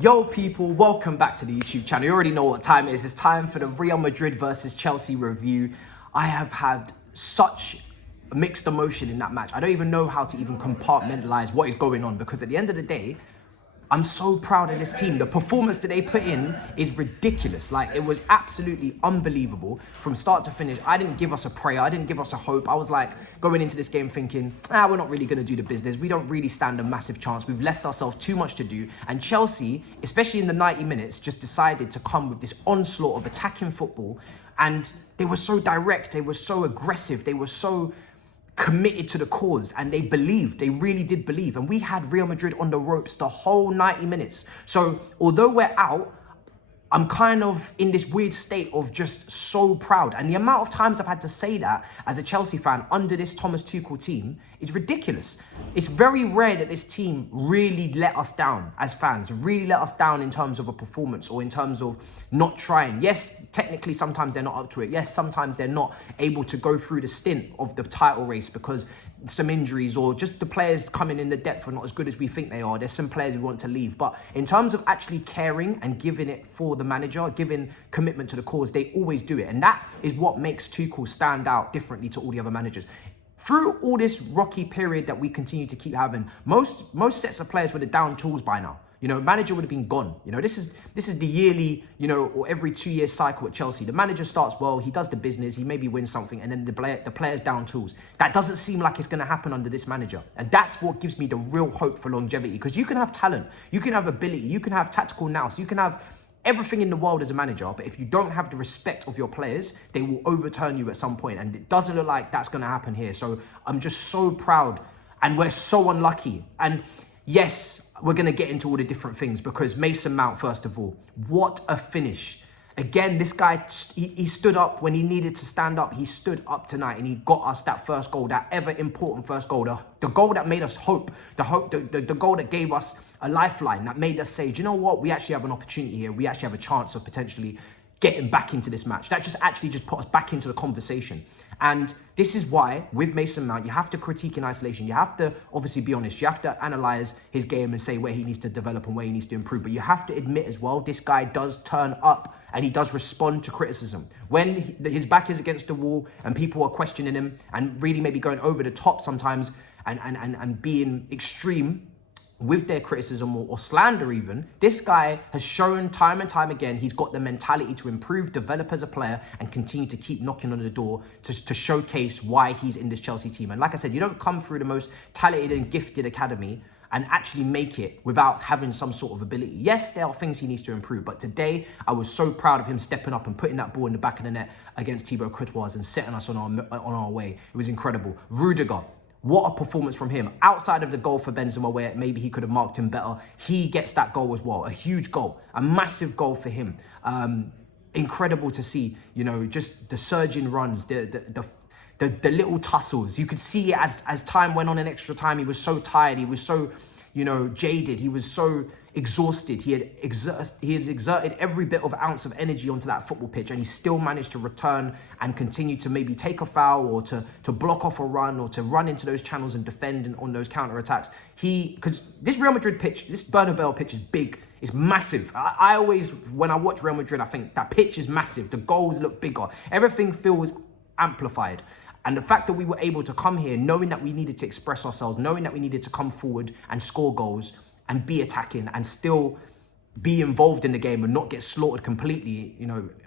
Yo people, welcome back to the YouTube channel. You already know what time it is. It's time for the Real Madrid versus Chelsea review. I have had such mixed emotion in that match. I don't even know how to even compartmentalize what is going on, because at the end of the day, I'm so proud of this team. The performance that they put in is ridiculous. Like, it was absolutely unbelievable from start to finish. I didn't give us a prayer. I didn't give us a hope. I was like going into this game thinking, we're not really going to do the business. We don't really stand a massive chance. We've left ourselves too much to do. And Chelsea, especially in the 90 minutes, just decided to come with this onslaught of attacking football. And they were so direct. They were so aggressive. They were so committed to the cause, and they believed. They really did believe. And we had Real Madrid on the ropes the whole 90 minutes. So although we're out, I'm kind of in this weird state of just so proud. And the amount of times I've had to say that as a Chelsea fan under this Thomas Tuchel team is ridiculous. It's very rare that this team really let us down as fans, really let us down in terms of a performance or in terms of not trying. Yes, technically sometimes they're not up to it. Yes, sometimes they're not able to go through the stint of the title race because some injuries or just the players coming in the depth are not as good as we think they are. There's some players we want to leave. But in terms of actually caring and giving it for the manager, giving commitment to the cause, they always do it. And that is what makes Tuchel stand out differently to all the other managers. Through all this rocky period that we continue to keep having, most sets of players would have down tools by now. You know, manager would have been gone. You know, this is the yearly, or every 2 year cycle at Chelsea. The manager starts well, he does the business, he maybe wins something, and then the players down tools. That doesn't seem like it's going to happen under this manager. And that's what gives me the real hope for longevity. Because you can have talent, you can have ability, you can have tactical nous, you can have everything in the world as a manager, but if you don't have the respect of your players, they will overturn you at some point. And it doesn't look like that's going to happen here. So I'm just so proud, and we're so unlucky. And yes, we're going to get into all the different things, because Mason Mount, first of all, what a finish. Again, this guy, he stood up when he needed to stand up. He stood up tonight and he got us that first goal, that ever important first goal, the goal that made us hope, the goal that gave us a lifeline, that made us say, do you know what? We actually have an opportunity here. We actually have a chance of potentially getting back into this match. That just put us back into the conversation. And this is why, with Mason Mount, you have to critique in isolation. You have to obviously be honest. You have to analyze his game and say where he needs to develop and where he needs to improve. But you have to admit as well, this guy does turn up and he does respond to criticism. When his back is against the wall and people are questioning him and really maybe going over the top sometimes and being extreme with their criticism or slander even, this guy has shown time and time again he's got the mentality to improve, develop as a player, and continue to keep knocking on the door to showcase why he's in this Chelsea team. And like I said, you don't come through the most talented and gifted academy and actually make it without having some sort of ability. Yes, there are things he needs to improve, but today I was so proud of him stepping up and putting that ball in the back of the net against Courtois and setting us on our way. It was incredible. Rudiger, what a performance from him. Outside of the goal for Benzema, where maybe he could have marked him better, he gets that goal as well. A huge goal, a massive goal for him. Incredible to see, just the surging runs, the little tussles. You could see it as time went on in extra time. He was so tired. He was so, jaded. He was so exhausted. He had exerted every bit of ounce of energy onto that football pitch, and he still managed to return and continue to maybe take a foul or to block off a run or to run into those channels and defend on those counter-attacks. Because this Real Madrid pitch, this Bernabeu pitch is big. It's massive. I always, when I watch Real Madrid, I think that pitch is massive. The goals look bigger. Everything feels amplified. And the fact that we were able to come here knowing that we needed to express ourselves, knowing that we needed to come forward and score goals and be attacking and still be involved in the game and not get slaughtered completely,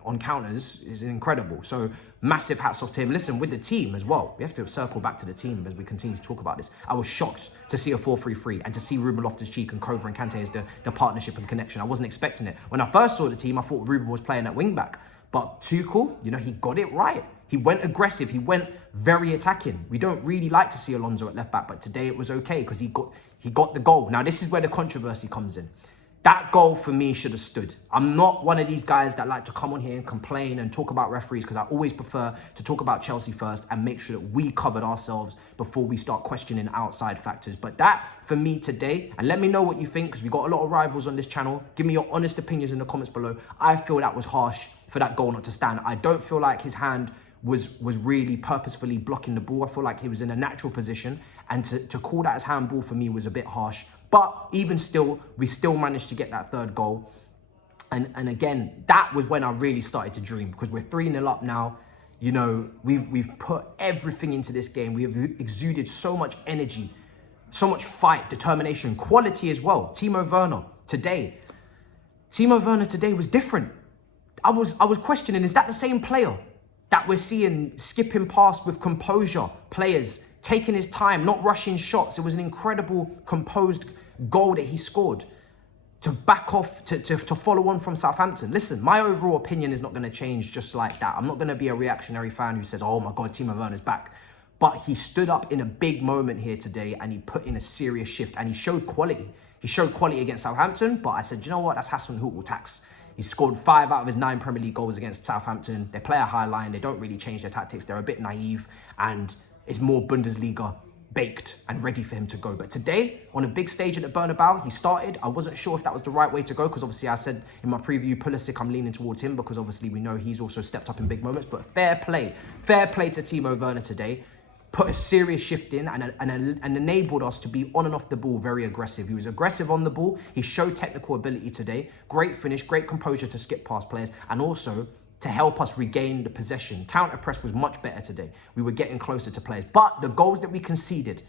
on counters is incredible. So massive hats off to him. Listen, with the team as well, we have to circle back to the team as we continue to talk about this. I was shocked to see a 4-3-3 and to see Ruben Loftus-Cheek and Courtois and Kante as the partnership and connection. I wasn't expecting it. When I first saw the team, I thought Ruben was playing at wing back. But Tuchel, he got it right. He went aggressive. He went very attacking. We don't really like to see Alonso at left back, but today it was okay because he got the goal. Now, this is where the controversy comes in. That goal for me should have stood. I'm not one of these guys that like to come on here and complain and talk about referees, because I always prefer to talk about Chelsea first and make sure that we covered ourselves before we start questioning outside factors. But that, for me today, and let me know what you think, because we've got a lot of rivals on this channel. Give me your honest opinions in the comments below. I feel that was harsh for that goal not to stand. I don't feel like his hand was really purposefully blocking the ball. I feel like he was in a natural position, and to call that as handball for me was a bit harsh. But even still, we still managed to get that third goal. And again, that was when I really started to dream, because we're 3-0 up now. You know, we've put everything into this game. We have exuded so much energy, so much fight, determination, quality as well. Timo Werner today was different. I was questioning, is that the same player that we're seeing skipping past with composure, players taking his time, not rushing shots? It was an incredible composed goal that he scored to back off, to follow on from Southampton. Listen, my overall opinion is not going to change just like that. I'm not going to be a reactionary fan who says, oh my God, Timo Werner's back. But he stood up in a big moment here today and he put in a serious shift and he showed quality. He showed quality against Southampton, but I said, you know what, that's Hasenhüttl tax. He scored 5 out of his 9 Premier League goals against Southampton. They play a high line. They don't really change their tactics. They're a bit naive and it's more Bundesliga baked and ready for him to go. But today, on a big stage at the Bernabeu, he started. I wasn't sure if that was the right way to go, because obviously I said in my preview, Pulisic, I'm leaning towards him because obviously we know he's also stepped up in big moments. But fair play to Timo Werner today. Put a serious shift in and enabled us to be on and off the ball very aggressive. He was aggressive on the ball. He showed technical ability today. Great finish, great composure to skip past players, and also to help us regain the possession. Counter press was much better today. We were getting closer to players. But the goals that we conceded,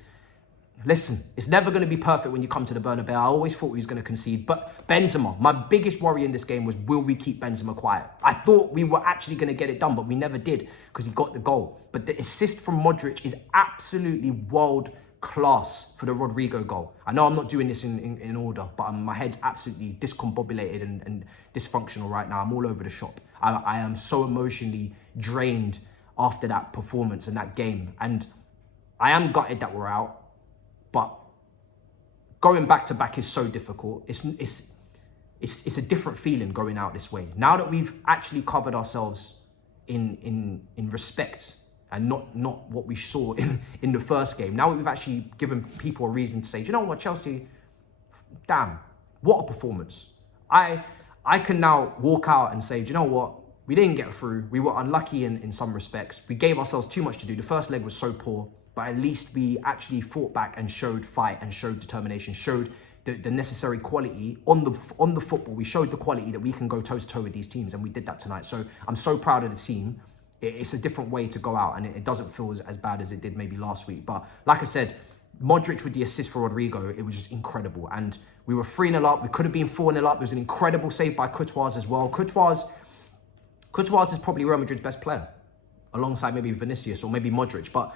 listen, it's never going to be perfect when you come to the Bernabeu. I always thought we was going to concede. But Benzema, my biggest worry in this game was, will we keep Benzema quiet? I thought we were actually going to get it done, but we never did because he got the goal. But the assist from Modric is absolutely world class for the Rodrigo goal. I know I'm not doing this in order, but my head's absolutely discombobulated and dysfunctional right now. I'm all over the shop. I am so emotionally drained after that performance and that game. And I am gutted that we're out, but going back to back is so difficult. It's a different feeling going out this way. Now that we've actually covered ourselves in respect and not what we saw in the first game. Now we've actually given people a reason to say, do you know what, Chelsea, damn, what a performance. I can now walk out and say, do you know what, we didn't get through. We were unlucky in some respects. We gave ourselves too much to do. The first leg was so poor, but at least we actually fought back and showed fight and showed determination, showed the necessary quality on the football. We showed the quality that we can go toe-to-toe with these teams, and we did that tonight. So I'm so proud of the team. It's a different way to go out, and it doesn't feel as bad as it did maybe last week. But like I said, Modric with the assist for Rodrigo, it was just incredible. And we were 3-0 up. We could have been 4-0 up. It was an incredible save by Courtois as well. Courtois is probably Real Madrid's best player, alongside maybe Vinicius or maybe Modric. But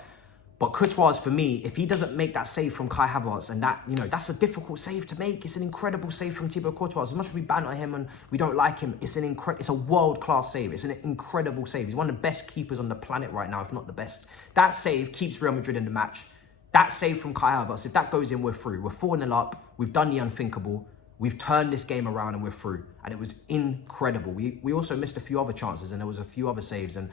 Courtois, for me, if he doesn't make that save from Kai Havertz, and that, you know, that's a difficult save to make. It's an incredible save from Thibaut Courtois. As much as we banter him and we don't like him, it's a world-class save. It's an incredible save. He's one of the best keepers on the planet right now, if not the best. That save keeps Real Madrid in the match. That save from Kai Havertz, if that goes in, we're through. We're 4-0 up. We've done the unthinkable. We've turned this game around and we're through. And it was incredible. We also missed a few other chances and there was a few other saves. And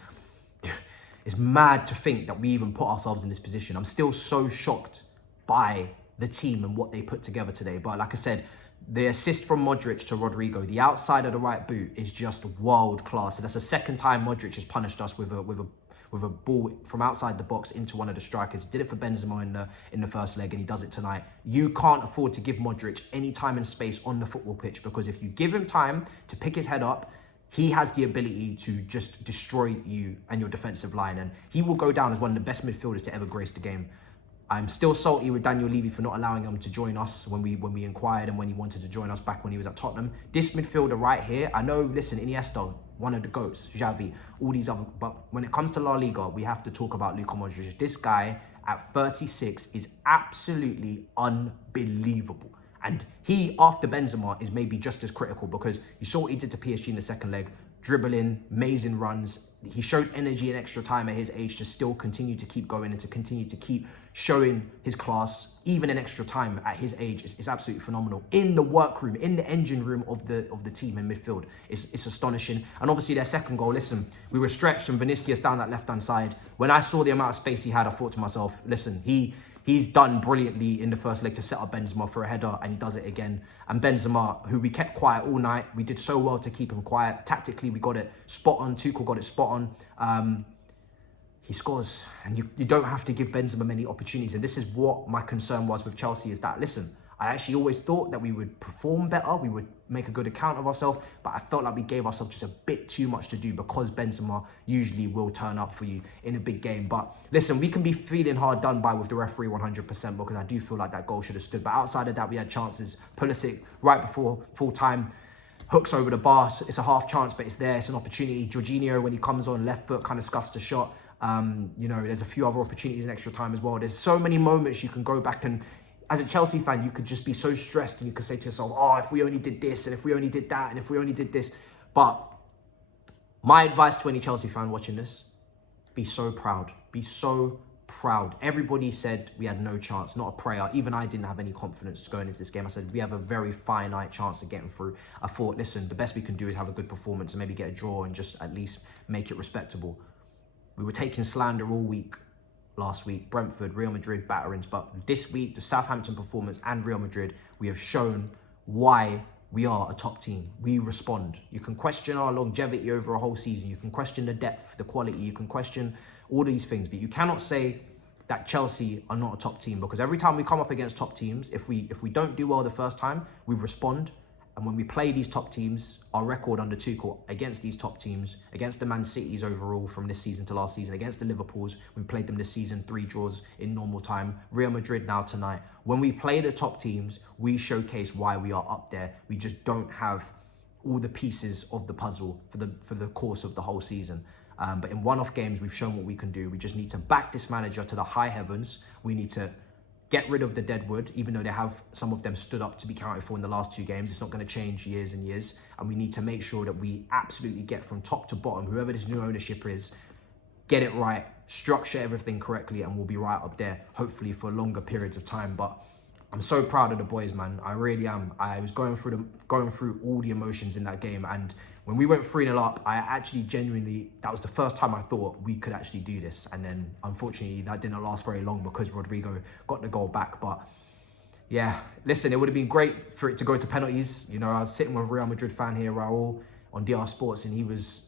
it's mad to think that we even put ourselves in this position. I'm still so shocked by the team and what they put together today. But like I said, the assist from Modric to Rodrigo, the outside of the right boot is just world class. And that's the second time Modric has punished us with a ball from outside the box into one of the strikers. Did it for Benzema in the first leg, and he does it tonight. You can't afford to give Modric any time and space on the football pitch, because if you give him time to pick his head up, he has the ability to just destroy you and your defensive line, and he will go down as one of the best midfielders to ever grace the game. I'm still salty with Daniel Levy for not allowing him to join us when we inquired and when he wanted to join us back when he was at Tottenham. This midfielder right here, I know, listen, Iniesta, one of the GOATs, Xavi, all these other, but when it comes to La Liga, we have to talk about Luka Modric. This guy at 36 is absolutely unbelievable. And he, after Benzema, is maybe just as critical, because you saw what he did to PSG in the second leg, dribbling, amazing runs. He showed energy and extra time at his age to still continue to keep going and to continue to keep showing his class, even in extra time at his age. It's absolutely phenomenal. In the workroom, in the engine room of the team in midfield, it's astonishing. And obviously their second goal, listen, we were stretched and Vinicius down that left-hand side. When I saw the amount of space he had, I thought to myself, listen, He's done brilliantly in the first leg to set up Benzema for a header, and he does it again. And Benzema, who we kept quiet all night, we did so well to keep him quiet. Tactically, we got it spot on. Tuchel got it spot on. He scores, and you don't have to give Benzema many opportunities. And this is what my concern was with Chelsea, is that, listen, I actually always thought that we would perform better, we would make a good account of ourselves, but I felt like we gave ourselves just a bit too much to do because Benzema usually will turn up for you in a big game. But listen, we can be feeling hard done by with the referee 100% because I do feel like that goal should have stood. But outside of that, we had chances. Pulisic right before full time, hooks over the bar. It's a half chance, but it's there. It's an opportunity. Jorginho, when he comes on left foot, kind of scuffs the shot. You know, there's a few other opportunities in extra time as well. There's so many moments you can go back and, as a Chelsea fan, you could just be so stressed and you could say to yourself, oh, if we only did this and if we only did that and if we only did this. But my advice to any Chelsea fan watching this, be so proud. Be so proud. Everybody said we had no chance, not a prayer. Even I didn't have any confidence going into this game. I said we have a very finite chance of getting through. I thought, listen, the best we can do is have a good performance and maybe get a draw and just at least make it respectable. We were taking slander all week. Last week, Brentford, Real Madrid batterings, but this week, the Southampton performance and Real Madrid, we have shown why we are a top team. We respond. You can question our longevity over a whole season. You can question the depth, the quality. You can question all these things, but you cannot say that Chelsea are not a top team because every time we come up against top teams, if we don't do well the first time, we respond. And when we play these top teams, our record under Tuchel against these top teams, against the Man Cities overall from this season to last season, against the Liverpools, we played them this season, 3 draws in normal time, Real Madrid now tonight. When we play the top teams, we showcase why we are up there. We just don't have all the pieces of the puzzle for the course of the whole season. But in one-off games, we've shown what we can do. We just need to back this manager to the high heavens. We need to get rid of the deadwood, even though they have some of them stood up to be counted for in the last 2 games. It's not going to change years and years. And we need to make sure that we absolutely get from top to bottom, whoever this new ownership is, get it right, structure everything correctly, and we'll be right up there, hopefully for longer periods of time. But I'm so proud of the boys, man. I really am. I was going through all the emotions in that game. And when we went 3-0 up, I actually genuinely, that was the first time I thought we could actually do this. And then unfortunately that didn't last very long because Rodrigo got the goal back. But yeah, listen, it would have been great for it to go to penalties. You know, I was sitting with a Real Madrid fan here, Raul, on DR Sports, and he was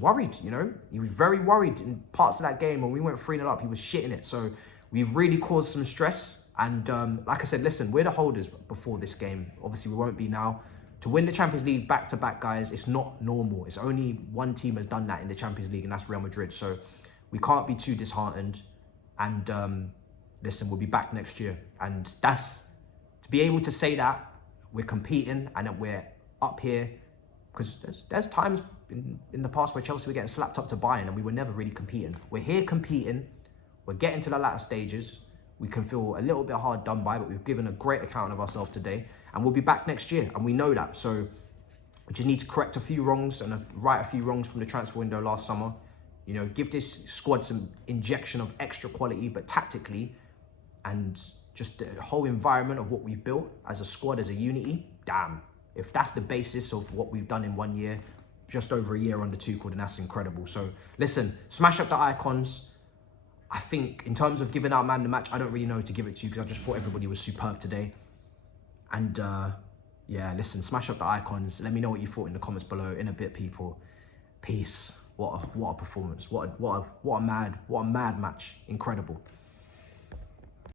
worried, you know. He was very worried in parts of that game. When we went 3-0 up, he was shitting it. So we've really caused some stress. And like I said, listen, we're the holders before this game. Obviously, we won't be now. To win the Champions League back-to-back, guys, it's not normal. It's only one team has done that in the Champions League, and that's Real Madrid. So we can't be too disheartened. And listen, we'll be back next year. And that's, to be able to say that we're competing and that we're up here, because there's times in the past where Chelsea were getting slapped up to Bayern and we were never really competing. We're here competing. We're getting to the latter stages. We can feel a little bit hard done by, but we've given a great account of ourselves today. And we'll be back next year, and we know that. So we just need to correct a few wrongs and right a few wrongs from the transfer window last summer. You know, give this squad some injection of extra quality, but tactically, and just the whole environment of what we've built as a squad, as a unity. Damn, if that's the basis of what we've done in 1 year, just over a year under Tuchel, then that's incredible. So listen, smash up the icons. I think in terms of giving our man the match, I don't really know who to give it to because I just thought everybody was superb today. And yeah, listen, smash up the icons. Let me know what you thought in the comments below. In a bit, people. Peace. What a performance. What a mad match. Incredible.